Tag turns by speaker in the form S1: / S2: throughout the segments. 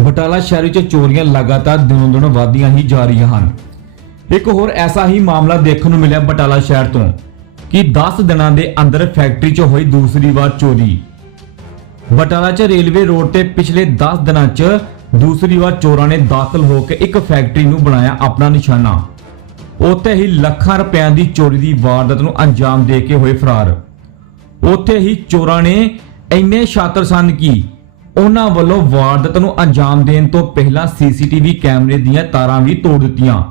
S1: ਬਟਾਲਾ ਸ਼ਹਿਰ ਵਿੱਚ ਚੋਰੀਆਂ ਲਗਾਤਾਰ ਦਿਨੋਂ ਦਿਨ ਵਧਦੀਆਂ ਹੀ ਜਾ ਰਹੀਆਂ ਹਨ। ਇੱਕ ਹੋਰ ਐਸਾ ਹੀ ਮਾਮਲਾ ਦੇਖਣ ਨੂੰ ਮਿਲਿਆ ਬਟਾਲਾ ਸ਼ਹਿਰ ਤੋਂ, ਕਿ 10 ਦਿਨਾਂ ਦੇ ਅੰਦਰ ਫੈਕਟਰੀ 'ਚ ਹੋਈ ਦੂਸਰੀ ਵਾਰ ਚੋਰੀ। ਬਟਾਲਾ 'ਚ ਰੇਲਵੇ ਰੋਡ ਤੇ ਪਿਛਲੇ 10 ਦਿਨਾਂ 'ਚ ਦੂਸਰੀ ਵਾਰ ਚੋਰਾਂ ਨੇ ਦਾਖਲ ਹੋ ਕੇ ਇੱਕ ਫੈਕਟਰੀ ਨੂੰ ਬਣਾਇਆ ਆਪਣਾ ਨਿਸ਼ਾਨਾ। ਉੱਥੇ ਹੀ ਲੱਖਾਂ ਰੁਪਇਆਂ ਦੀ ਚੋਰੀ ਦੀ ਵਾਰਦਾਤ ਨੂੰ ਅੰਜਾਮ ਦੇ ਕੇ ਹੋਏ ਫਰਾਰ। ਉੱਥੇ ਹੀ ਚੋਰਾਂ ਨੇ ਇੰਨੇ ਸ਼ਾਤਰ ਸਨ ਕਿ ਉਹਨਾਂ ਵੱਲੋਂ ਵਾਰਦਾਤ ਨੂੰ ਅੰਜਾਮ ਦੇਣ ਤੋਂ ਪਹਿਲਾਂ ਸੀਸੀਟੀਵੀ ਕੈਮਰੇ ਦੀਆਂ ਤਾਰਾਂ ਵੀ ਤੋੜ ਦਿੱਤੀਆਂ।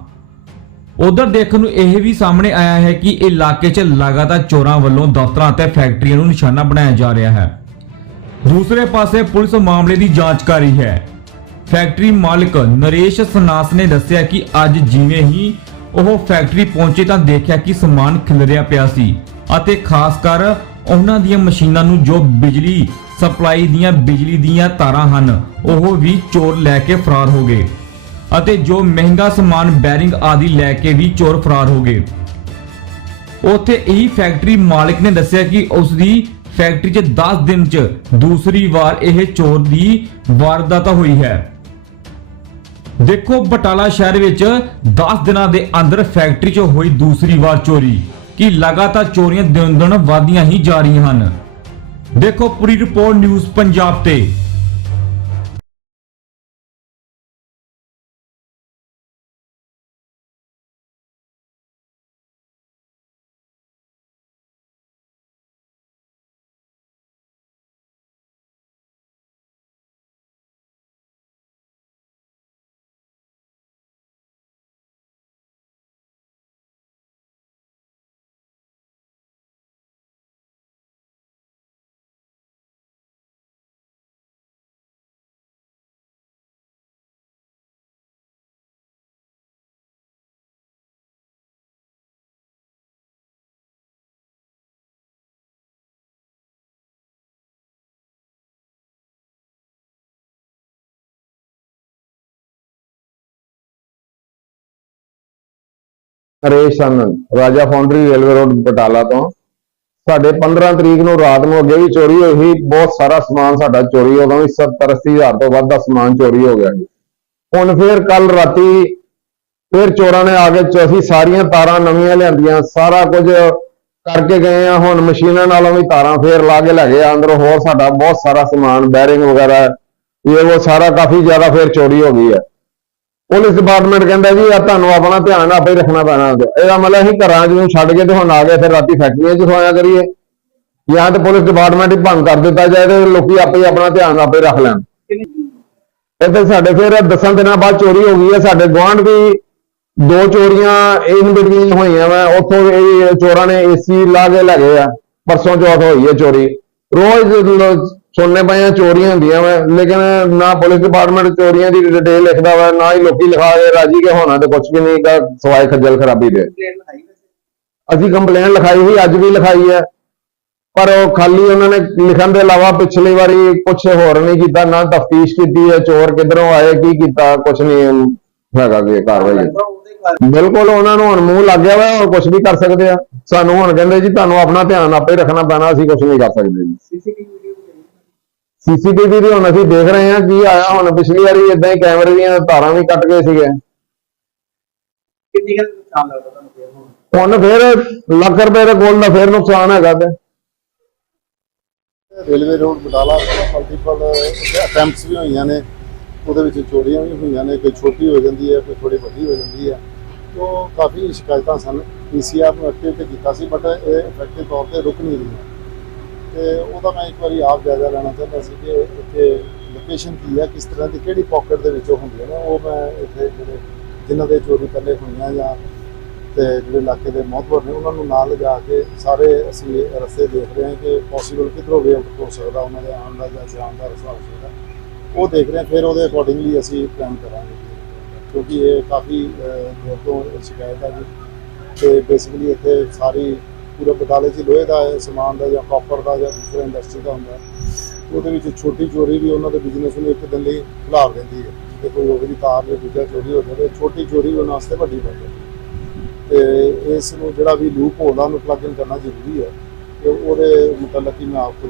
S1: ਉਧਰ ਦੇਖਣ ਨੂੰ ਇਹ ਵੀ ਸਾਹਮਣੇ ਆਇਆ ਹੈ ਕਿ ਇਲਾਕੇ 'ਚ ਲਗਾਤਾਰ ਚੋਰਾਂ ਵੱਲੋਂ ਦਫ਼ਤਰਾਂ ਅਤੇ ਫੈਕਟਰੀਆਂ ਨੂੰ ਨਿਸ਼ਾਨਾ ਬਣਾਇਆ ਜਾ ਰਿਹਾ ਹੈ। ਦੂਸਰੇ ਪਾਸੇ ਪੁਲਿਸ ਮਾਮਲੇ ਦੀ ਜਾਂਚ ਕਰ ਰਹੀ ਹੈ। ਫੈਕਟਰੀ ਮਾਲਕ ਨਰੇਸ਼ ਸਨਾਸ ਨੇ ਦੱਸਿਆ ਕਿ ਅੱਜ ਜਿਵੇਂ ਹੀ ਉਹ ਫੈਕਟਰੀ ਪਹੁੰਚੇ ਤਾਂ ਦੇਖਿਆ ਕਿ ਸਮਾਨ ਖਿਲਰਿਆ ਪਿਆ ਸੀ ਅਤੇ ਖਾਸ ਕਰ ਉਹਨਾਂ ਦੀਆਂ ਮਸ਼ੀਨਾਂ ਨੂੰ ਜੋ ਬਿਜਲੀ ਸਪਲਾਈ ਦੀਆਂ, ਬਿਜਲੀ ਦੀਆਂ ਤਾਰਾਂ ਹਨ। ਉਹ ਵੀ ਚੋਰ ਲੈ ਕੇ ਫਰਾਰ ਹੋ ਗਏ। ਅਤੇ ਜੋ ਮਹਿੰਗਾ ਸਮਾਨ, ਬੈਰਿੰਗ ਆਦਿ ਲੈ ਕੇ ਵੀ ਚੋਰ ਫਰਾਰ ਹੋ ਗਏ। ਉੱਥੇ ਇਹੀ ਫੈਕਟਰੀ ਮਾਲਕ ਨੇ ਦੱਸਿਆ ਕਿ ਉਸ ਦੀ ਫੈਕਟਰੀ 'ਚ 10 ਦਿਨ 'ਚ ਦੂਸਰੀ ਵਾਰ ਇਹ ਚੋਰ ਦੀ ਵਾਰਦਾਤ ਹੋਈ ਹੈ। ਦੇਖੋ ਬਟਾਲਾ ਸ਼ਹਿਰ ਵਿੱਚ 10 ਦਿਨਾਂ ਦੇ ਅੰਦਰ ਫੈਕਟਰੀ 'ਚ ਹੋਈ ਦੂਸਰੀ ਵਾਰ ਚੋਰੀ, ਕਿ ਲਗਾਤਾਰ ਚੋਰੀਆਂ ਦਿਨ ਦਿਨ ਵਧਦੀਆਂ ਹੀ ਜਾ ਰਹੀਆਂ ਹਨ। ਦੇਖੋ ਪੂਰੀ ਰਿਪੋਰਟ ਨਿਊਜ਼ ਪੰਜਾਬ ਤੇ।
S2: ਹਰੇਸ਼ ਆਨੰਦ ਰਾਜਾ ਫਾਊਂਡਰੀ ਰੇਲਵੇ ਰੋਡ ਬਟਾਲਾ ਤੋਂ। ਸਾਡੇ 15 ਤਰੀਕ ਨੂੰ ਰਾਤ ਨੂੰ ਅੱਗੇ ਵੀ ਚੋਰੀ ਹੋਈ ਸੀ, ਬਹੁਤ ਸਾਰਾ ਸਮਾਨ ਸਾਡਾ ਚੋਰੀ ਹੋ ਗਿਆ 70 80 ਹਜ਼ਾਰ ਤੋਂ ਵੱਧ ਦਾ ਸਮਾਨ ਚੋਰੀ ਹੋ ਗਿਆ ਜੀ। ਹੁਣ ਫੇਰ ਕੱਲ ਰਾਤੀ ਫਿਰ ਚੋਰਾਂ ਨੇ ਆ ਕੇ ਅਸੀਂ ਸਾਰੀਆਂ ਤਾਰਾਂ ਨਵੀਆਂ ਲਿਆਂਦੀਆਂ, ਸਾਰਾ ਕੁਝ ਕਰਕੇ ਗਏ ਆ, ਹੁਣ ਮਸ਼ੀਨਾਂ ਨਾਲੋਂ ਵੀ ਤਾਰਾਂ ਫੇਰ ਲਾ ਕੇ ਲੈ ਗਏ ਅੰਦਰੋਂ ਹੋਰ ਸਾਡਾ ਬਹੁਤ ਸਾਰਾ ਸਮਾਨ, ਬੈਰਿੰਗ ਵਗੈਰਾ, ਇਹ ਉਹ ਸਾਰਾ ਕਾਫੀ ਜ਼ਿਆਦਾ ਫੇਰ ਚੋਰੀ ਹੋ ਗਈ ਹੈ। ਪੁਲਿਸ ਡਿਪਾਰਟਮੈਂਟ ਕਹਿੰਦਾ ਜੀ ਆ ਤੁਹਾਨੂੰ ਆਪਣਾ ਧਿਆਨ ਆਪੇ ਰੱਖਣਾ ਪੈਣਾ ਇਹਦਾ ਮਤਲਬ ਅਸੀਂ ਘਰਾਂ 'ਚ ਛੱਡ ਕੇ ਤੇ ਹੁਣ ਆ ਗਏ, ਫਿਰ ਰਾਤੀ ਫੈਕਟਰੀਆਂ 'ਚ ਸੋਇਆ ਕਰੀਏ। ਜਾਂ ਤੇ ਪੁਲਿਸ ਡਿਪਾਰਟਮੈਂਟ ਹੀ ਭੰਗ ਕਰ ਦਿੱਤਾ ਜਾਏ ਤੇ ਲੋਕੀ ਆਪੇ ਆਪਣਾ ਧਿਆਨ ਆਪੇ ਰੱਖ ਲੈਣ। ਇੱਥੇ ਸਾਡੇ ਫਿਰ ਦਸਾਂ ਦਿਨਾਂ ਬਾਅਦ ਚੋਰੀ ਹੋ ਗਈ ਹੈ। ਸਾਡੇ ਗੁਆਂਢ ਵੀ ਦੋ ਚੋਰੀਆਂ ਇਨ ਬਿਟਵੀਨ ਹੋਈਆਂ ਵਾ। ਉੱਥੋਂ ਇਹ ਚੋਰਾਂ ਨੇ ਏਸੀ ਲਾ ਕੇ ਲੈ ਗਏ ਆ। ਪਰਸੋਂ ਚੌਥ ਹੋਈ ਹੈ ਚੋਰੀ। ਰੋਜ਼ ਸੁਣਨੇ ਪਏ ਆ ਚੋਰੀਆਂ ਹੁੰਦੀਆਂ ਵਾ ਲੇਕਿਨ ਨਾ ਪੁਲਿਸ ਡਿਪਾਰਟਮੈਂਟ ਚੋਰੀਆਂ ਦੀ ਡਿਟੇਲ ਲਿਖਦਾ ਵਾ ਨਾ ਹੀ ਲੋਕੀ ਲਿਖਾ ਕੇ ਰਾਜੀ ਕੇ ਹੋਣਾ ਤੇ ਕੁਝ ਵੀ ਨਹੀਂ ਗਾ ਸਵਾਏ ਖੱਜਲ ਖਰਾਬੀ ਦੇ। ਅਸੀਂ ਕੰਪਲੇਨ ਲਿਖਾਈ ਸੀ ਅੱਜ ਵੀ ਲਿਖਾਈ ਹੈ ਪਰ ਉਹ ਖਾਲੀ ਉਹਨਾਂ ਨੇ ਲਿਖਣ ਦੇ ਇਲਾਵਾ ਪਿਛਲੀ ਵਾਰੀ ਕੁਝ ਹੋਰ ਨਹੀਂ ਕੀਤਾ ਨਾ ਤਫਤੀਸ਼ ਕੀਤੀ ਹੈ ਚੋਰ ਕਿੱਧਰੋਂ ਆਏ ਕੀ ਕੀਤਾ ਕੁਝ ਨਹੀਂ ਹੈਗਾ ਵੀ ਕਾਰਵਾਈ ਬਿਲਕੁਲ ਉਹਨਾਂ ਨੂੰ ਹੁਣ ਮੂੰਹ ਲੱਗ ਗਿਆ ਵਾ ਉਹ ਕੁਝ ਵੀ ਕਰ ਸਕਦੇ ਆ। ਸਾਨੂੰ ਹੁਣ ਕਹਿੰਦੇ ਜੀ ਤੁਹਾਨੂੰ ਆਪਣਾ ਧਿਆਨ ਆਪੇ ਰੱਖਣਾ ਪੈਣਾ ਅਸੀਂ ਕੁਝ ਨਹੀਂ ਕਰ ਸਕਦੇ ਜੀ। ਸੀਸੀਟੀਵੀ ਦੀ ਹੁਣ ਅਸੀਂ ਦੇਖ ਰਹੇ ਹਾਂ ਕੀ ਆਇਆ ਹੁਣ? ਪਿਛਲੀ ਵਾਰੀ ਇਦਾਂ ਹੀ ਕੈਮਰੇ ਦੀਆਂ ਤਾਰਾਂ ਵੀ ਕੱਟ ਗਏ ਸੀਗੇ।
S3: ਕਿੰਨੀ ਕੁ ਨੁਕਸਾਨ ਲੱਗਦਾ ਤੁਹਾਨੂੰ ਫਿਰ ਹੁਣ।
S2: ਹੁਣ ਫੇਰ ਲੱਖ ਰੁਪਏ ਦੇ ਕੋਲ ਦਾ ਫੇਰ ਨੁਕਸਾਨ ਹੈਗਾ ਤੇ।
S4: Railway road Batala multiple attempts ਵੀ ਹੋਈਆਂ ਨੇ। ਉਹਦੇ ਵਿੱਚ ਚੋਰੀਆਂ ਵੀ ਹੋਈਆਂ ਨੇ ਕੋਈ ਛੋਟੀ ਹੋ ਜਾਂਦੀ ਹੈ ਕੋਈ ਥੋੜੀ ਵੱਡੀ ਹੋ ਜਾਂਦੀ ਹੈ। ਤੋਂ ਕਾਫੀ ਸ਼ਿਕਾਇਤਾਂ ਸਨ। ਪੀਸੀਆਰ ਨੂੰ ਐਕਟਿਵ ਤੇ ਕੀਤਾ ਸੀ ਬਟ ਇਹ ਇਫੈਕਟਿਵ ਤੌਰ ਤੇ ਰੁਕ ਨਹੀਂ ਰਹੀਆਂ। ਤੇ ਉਹਦਾ ਮੈਂ ਇੱਕ ਵਾਰੀ ਆਪ ਜਾਇਜ਼ਾ ਲੈਣਾ ਚਾਹੁੰਦਾ ਸੀ ਕਿ ਇੱਥੇ ਲੋਕੇਸ਼ਨ ਕੀ ਹੈ ਕਿਸ ਤਰ੍ਹਾਂ ਦੀ ਕਿਹੜੀ ਪਾਕਟ ਦੇ ਵਿੱਚੋਂ ਹੁੰਦੀਆਂ ਨੇ ਉਹ ਮੈਂ ਇੱਥੇ ਜਿਹੜੇ ਜਿਨ੍ਹਾਂ ਦੇ ਚੋਰੀ ਪਹਿਲੇ ਹੋਈਆਂ ਜਾਂ ਤੇ ਜਿਹੜੇ ਇਲਾਕੇ ਦੇ ਮੌਤਬਰ ਨੇ ਉਹਨਾਂ ਨੂੰ ਨਾਲ ਲਿਜਾ ਕੇ ਸਾਰੇ ਅਸੀਂ ਰਸਤੇ ਦੇਖ ਰਹੇ ਹਾਂ ਕਿ ਪੋਸੀਬਲ ਕਿੱਧਰੋਂ ਵੇ ਆਊਟ ਹੋ ਸਕਦਾ ਉਹਨਾਂ ਦੇ ਆਉਣ ਦਾ ਜਾਂ ਜਾਣ ਦਾ ਰਸਤਾ ਹੋ ਸਕਦਾ। ਉਹ ਦੇਖ ਰਹੇ ਹਾਂ ਫਿਰ ਉਹਦੇ ਅਕੋਰਡਿੰਗਲੀ ਅਸੀਂ ਪਲਾਨ ਕਰਾਂਗੇ। ਕਿਉਂਕਿ ਇਹ ਕਾਫੀ ਅਹ, ਦੇਰ ਤੋਂ ਸ਼ਿਕਾਇਤ ਹੈ ਜੀ। ਤੇ ਬੇਸਿਕਲੀ ਇੱਥੇ ਸਾਰੀ ਪੂਰੇ ਬਟਾਲੇ 'ਚ ਲੋਹੇ ਦਾ ਸਮਾਨ ਦਾ ਜਾਂ ਕਾਪਰ ਦਾ ਜਾਂ ਦੂਸਰੇ ਇੰਡਸਟਰੀ ਦਾ ਹੁੰਦਾ ਉਹਦੇ ਵਿੱਚ ਛੋਟੀ ਚੋਰੀ ਵੀ ਉਹਨਾਂ ਦੇ ਬਿਜ਼ਨਸ ਨੂੰ ਇੱਕ ਦਿਨ ਲਈ ਖਿਲਾਰ ਦਿੰਦੀ ਹੈ। ਜੇ ਕੋਈ ਉਹਦੀ ਤਾਰ ਜਾਂ ਦੂਜਾ ਚੋਰੀ ਹੋ ਜਾਵੇ, ਛੋਟੀ ਚੋਰੀ ਉਹਨਾਂ ਵਾਸਤੇ ਵੱਡੀ ਬਣ ਜਾਂਦੀ ਹੈ। ਤੇ ਇਸ ਨੂੰ ਜਿਹੜਾ ਵੀ ਲੂਪ ਹੋਲ ਆ, ਉਹਨੂੰ ਪਲੱਗ ਇਨ ਕਰਨਾ ਜ਼ਰੂਰੀ ਹੈ। ਤੇ ਉਹਦੇ ਮੁਤਲਕ ਹੀ ਮੈਂ ਆਪ ਤੋਂ